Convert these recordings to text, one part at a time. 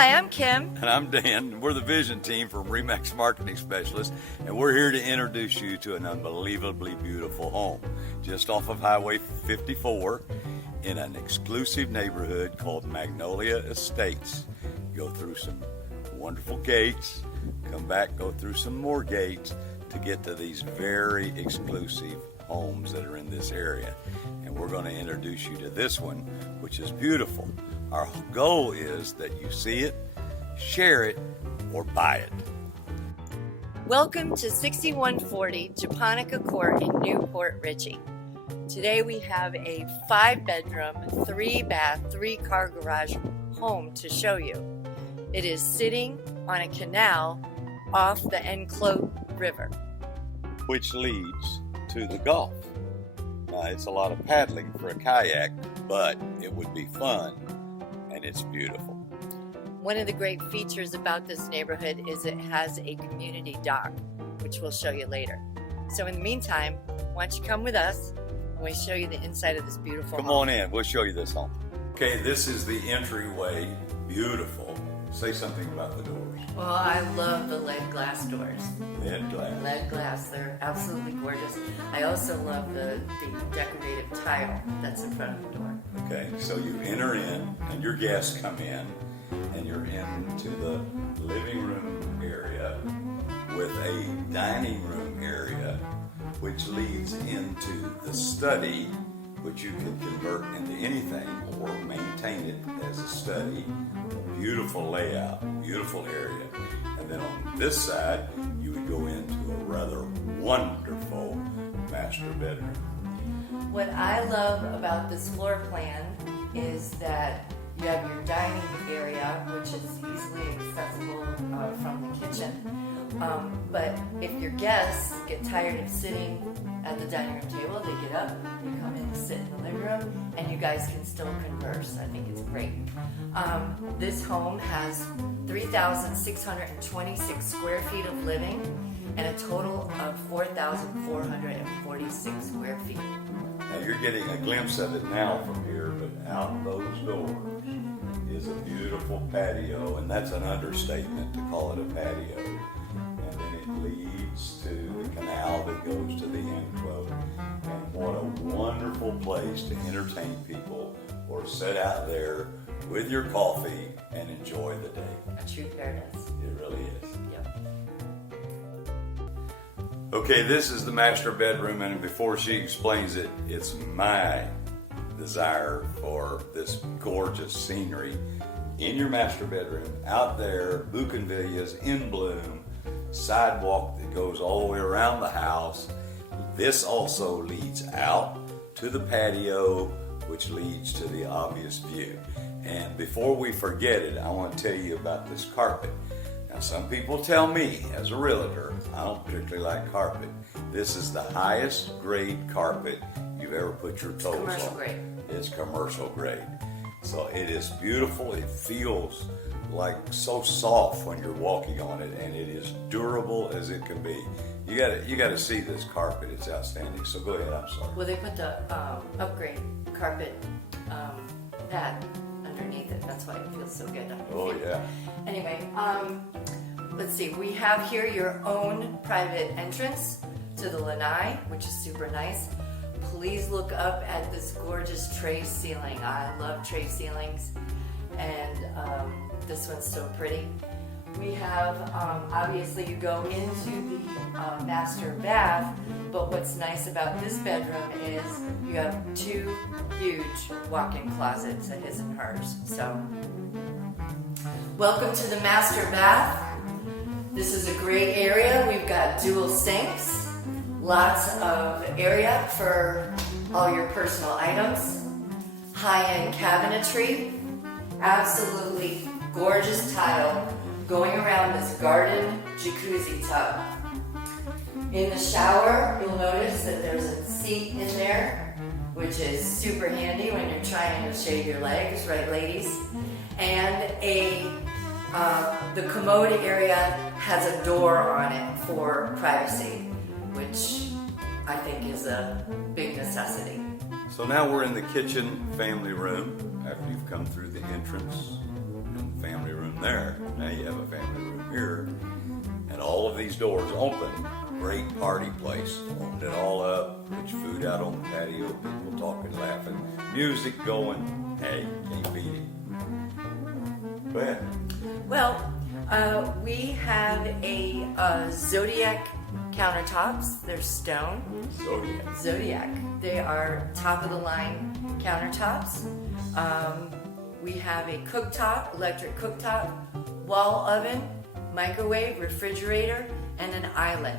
Hi, I'm Kim. And I'm Dan. We're the vision team from Remax Marketing Specialists, and we're here to introduce you to an unbelievably beautiful home just off of Highway 54 in an exclusive neighborhood called Magnolia Estates. Go through some wonderful gates, come back, go through some more gates to get to these very exclusive homes that are in this area. And we're going to introduce you to this one, which is beautiful. Our goal is that you see it, share it, or buy it. Welcome to 6140 Japonica Court in Port Richey. Today we have a 5-bedroom, 3-bath, 3-car garage home to show you. It is sitting on a canal off the Anclote River, which leads to the Gulf. Now, it's a lot of paddling for a kayak, but it would be fun, and it's beautiful. One of the great features about this neighborhood is it has a community dock, which we'll show you later. So in the meantime, why don't you come with us and we show you the inside of this beautiful home. Come on in, we'll show you this home. Okay, this is the entryway. Beautiful. Say something about the doors. Well, I love the lead glass doors. Lead glass. Lead glass, they're absolutely gorgeous. I also love the decorative tile that's in front of the door. Okay, so you enter in and your guests come in and you're into the living room area with a dining room area which leads into the study, which you can convert into anything or maintain it as a study. Beautiful layout, beautiful area. And then on this side, you would go into a rather wonderful master bedroom. What I love about this floor plan is that you have your dining area, which is easily accessible from the kitchen. But if your guests get tired of sitting at the dining room table, they get up, they come in and sit in the living room, and you guys can still converse. I think it's great. This home has 3,626 square feet of living and a total of 4,446 square feet. Now you're getting a glimpse of it now from here, but out those doors is a beautiful patio, and that's an understatement to call it a patio. And then it leads to the canal that goes to the Anclote. And what a wonderful place to entertain people or sit out there with your coffee and enjoy the day. A true paradise. It really is. Yep. Okay, this is the master bedroom, and before she explains it, it's my desire for this gorgeous scenery in your master bedroom, out there, bougainvilleas in bloom, sidewalk that goes all the way around the house. This also leads out to the patio, which leads to the obvious view. And before we forget it, I want to tell you about this carpet. Now, some people tell me, as a realtor, I don't particularly like carpet. This is the highest grade carpet you've ever put your toes on. Commercial grade. It's commercial grade. So it is beautiful. It feels like so soft when you're walking on it, and it is durable as it can be. You got to see this carpet. It's outstanding. So go ahead. I'm sorry. Well, they put the upgrade carpet pad underneath it. That's why it feels so good. Oh yeah. Anyway, let's see. We have here your own private entrance to the lanai, which is super nice. Please look up at this gorgeous tray ceiling. I love tray ceilings, and this one's so pretty. We have, obviously you go into the master bath, but what's nice about this bedroom is you have 2 huge walk-in closets, a his and hers. So, welcome to the master bath. This is a great area. We've got dual sinks, lots of area for all your personal items, high-end cabinetry, absolutely gorgeous tile going around this garden jacuzzi tub. In the shower, you'll notice that there's a seat in there, which is super handy when you're trying to shave your legs, right ladies? And the commode area has a door on it for privacy, which I think is a big necessity. So now we're in the kitchen family room after you've come through the entrance. And family room there. Now you have a family room here. And all of these doors open. Great party place. Opened it all up. Put your food out on the patio. People talking, laughing. Music going. Hey, can't beat it. Go ahead. Well, we have a Zodiac countertops. They're stone. Zodiac. They are top of the line countertops. We have a cooktop, electric cooktop, wall oven, microwave, refrigerator, and an island.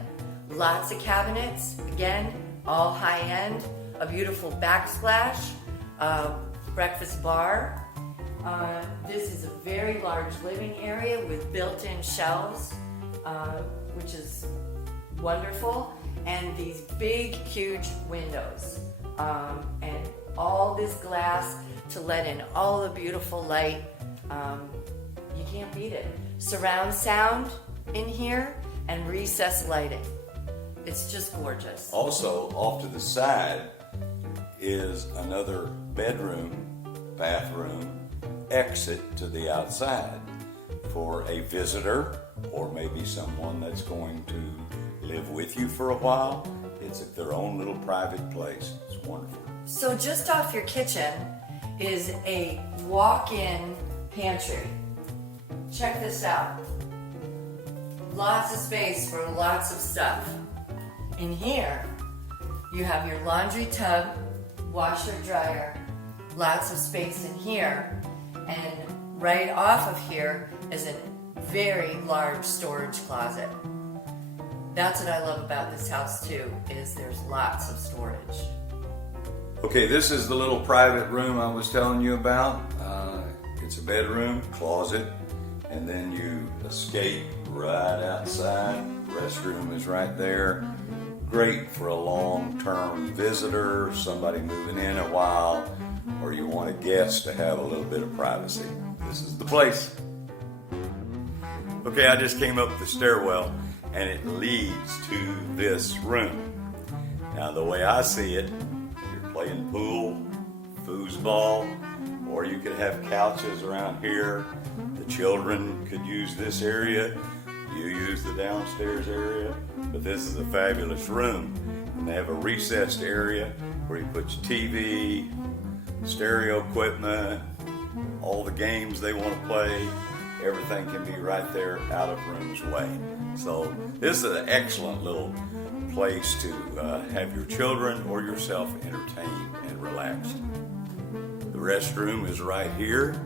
Lots of cabinets, again, all high end, a beautiful backsplash, breakfast bar. This is a very large living area with built-in shelves, which is wonderful, and these big, huge windows, and all this glass to let in all the beautiful light. You can't beat it. Surround sound in here and recessed lighting. It's just gorgeous. Also, off to the side is another bedroom, bathroom, exit to the outside for a visitor or maybe someone that's going to live with you for a while. It's their own little private place. It's wonderful. So just off your kitchen is a walk-in pantry. Check this out. Lots of space for lots of stuff. In here, you have your laundry tub, washer, dryer, lots of space in here, and right off of here is a very large storage closet. That's what I love about this house too, is there's lots of storage. Okay, this is the little private room I was telling you about. It's a bedroom, closet, and then you escape right outside. Restroom is right there. Great for a long-term visitor, somebody moving in a while, or you want a guest to have a little bit of privacy. This is the place. Okay, I just came up the stairwell and it leads to this room. Now, the way I see it, you're playing pool, foosball, or you could have couches around here. The children could use this area. You use the downstairs area, but this is a fabulous room. And they have a recessed area where you put your TV, stereo equipment, all the games they want to play. Everything can be right there out of room's way. So this is an excellent little place to have your children or yourself entertained and relaxed. The restroom is right here,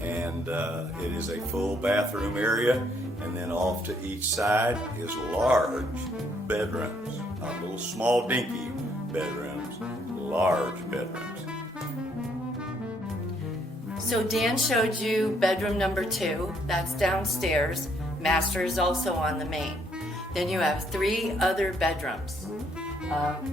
and it is a full bathroom area. And then off to each side is large bedrooms, not little small dinky bedrooms, large bedrooms. So Dan showed you bedroom number 2, that's downstairs. Master is also on the main. Then you have 3 other bedrooms.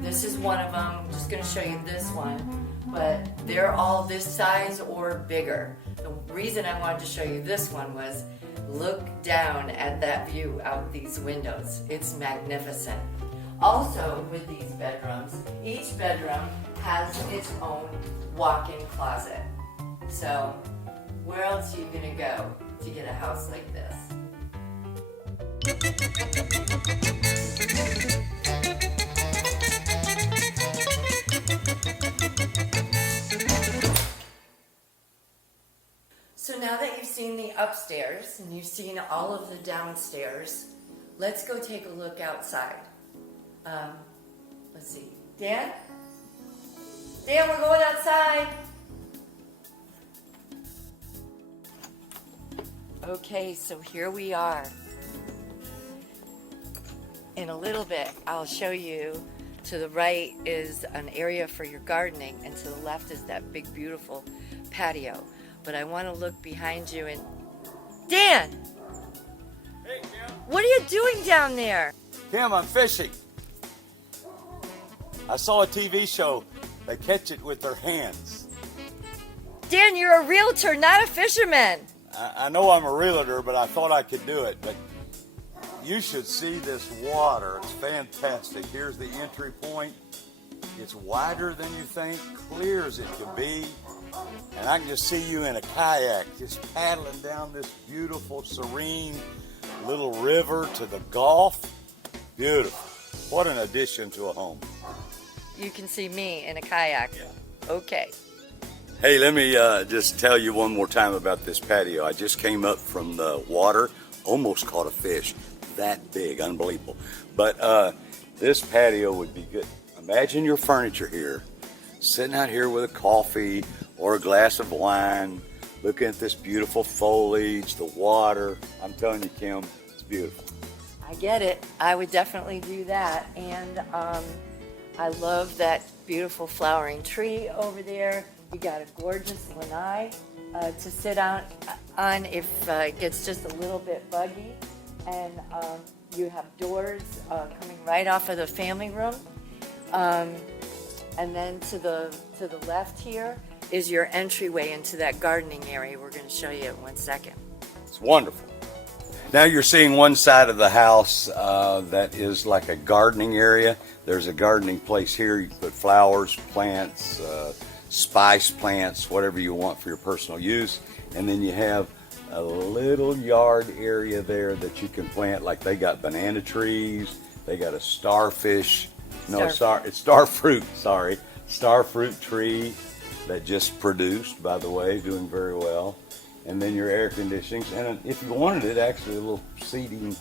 This is one of them. I'm just going to show you this one, but they're all this size or bigger. The reason I wanted to show you this one was look down at that view out these windows. It's magnificent. Also with these bedrooms, each bedroom has its own walk-in closet. So where else are you going to go to get a house like this? So now that you've seen the upstairs and you've seen all of the downstairs, let's go take a look outside. Let's see. Dan? Dan, we're going outside. Okay, so here we are. In a little bit, I'll show you. To the right is an area for your gardening, and to the left is that big, beautiful patio. But I want to look behind you and... Dan! Hey, Kim. What are you doing down there? Kim, I'm fishing. I saw a TV show. They catch it with their hands. Dan, you're a realtor, not a fisherman. I know I'm a realtor, but I thought I could do it. But you should see this water. It's fantastic. Here's the entry point. It's wider than you think, clear as it could be. And I can just see you in a kayak just paddling down this beautiful, serene little river to the Gulf. Beautiful. What an addition to a home. You can see me in a kayak. Yeah. Okay. Hey, let me just tell you one more time about this patio. I just came up from the water, almost caught a fish. That big, unbelievable. But this patio would be good. Imagine your furniture here, sitting out here with a coffee or a glass of wine, looking at this beautiful foliage, the water. I'm telling you, Kim, it's beautiful. I get it. I would definitely do that. And I love that beautiful flowering tree over there. You got a gorgeous lanai to sit on if it gets just a little bit buggy. And you have doors coming right off of the family room. And then to the left here is your entryway into that gardening area. We're going to show you in 1 second. It's wonderful. Now you're seeing one side of the house that is like a gardening area. There's a gardening place here. You can put flowers, plants, spice plants, whatever you want for your personal use. And then you have a little yard area there that you can plant, like they got banana trees, they got a starfruit tree that just produced, by the way, doing very well. And then your air conditioning, and if you wanted it, actually a little seating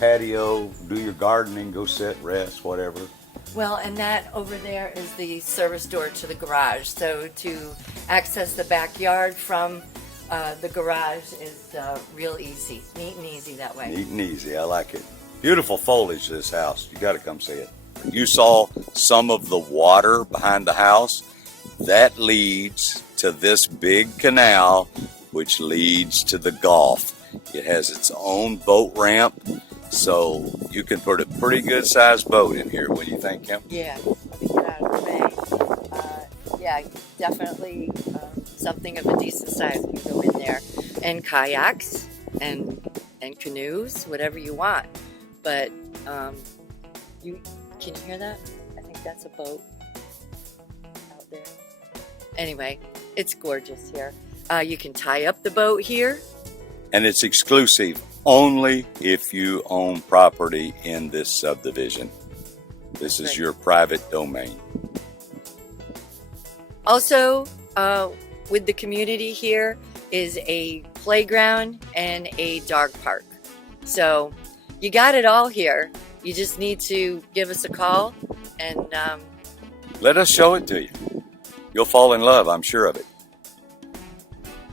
patio, do your gardening, go sit, rest, whatever. Well, and that over there is the service door to the garage. So to access the backyard from the garage is real easy, neat and easy that way. Neat and easy, I like it. Beautiful foliage to this house. You got to come see it. You saw some of the water behind the house. That leads to this big canal, which leads to the Gulf. It has its own boat ramp, so you can put a pretty good sized boat in here. What do you think, Kim? Yeah, let me get out of the way. Yeah, definitely something of a decent size can go in there. And kayaks and canoes, whatever you want. But can you hear that? I think that's a boat out there. Anyway, it's gorgeous here. You can tie up the boat here. And it's exclusive only if you own property in this subdivision. This is your private domain. Also, with the community here is a playground and a dog park. So you got it all here. You just need to give us a call and let us show it to you. You'll fall in love, I'm sure of it.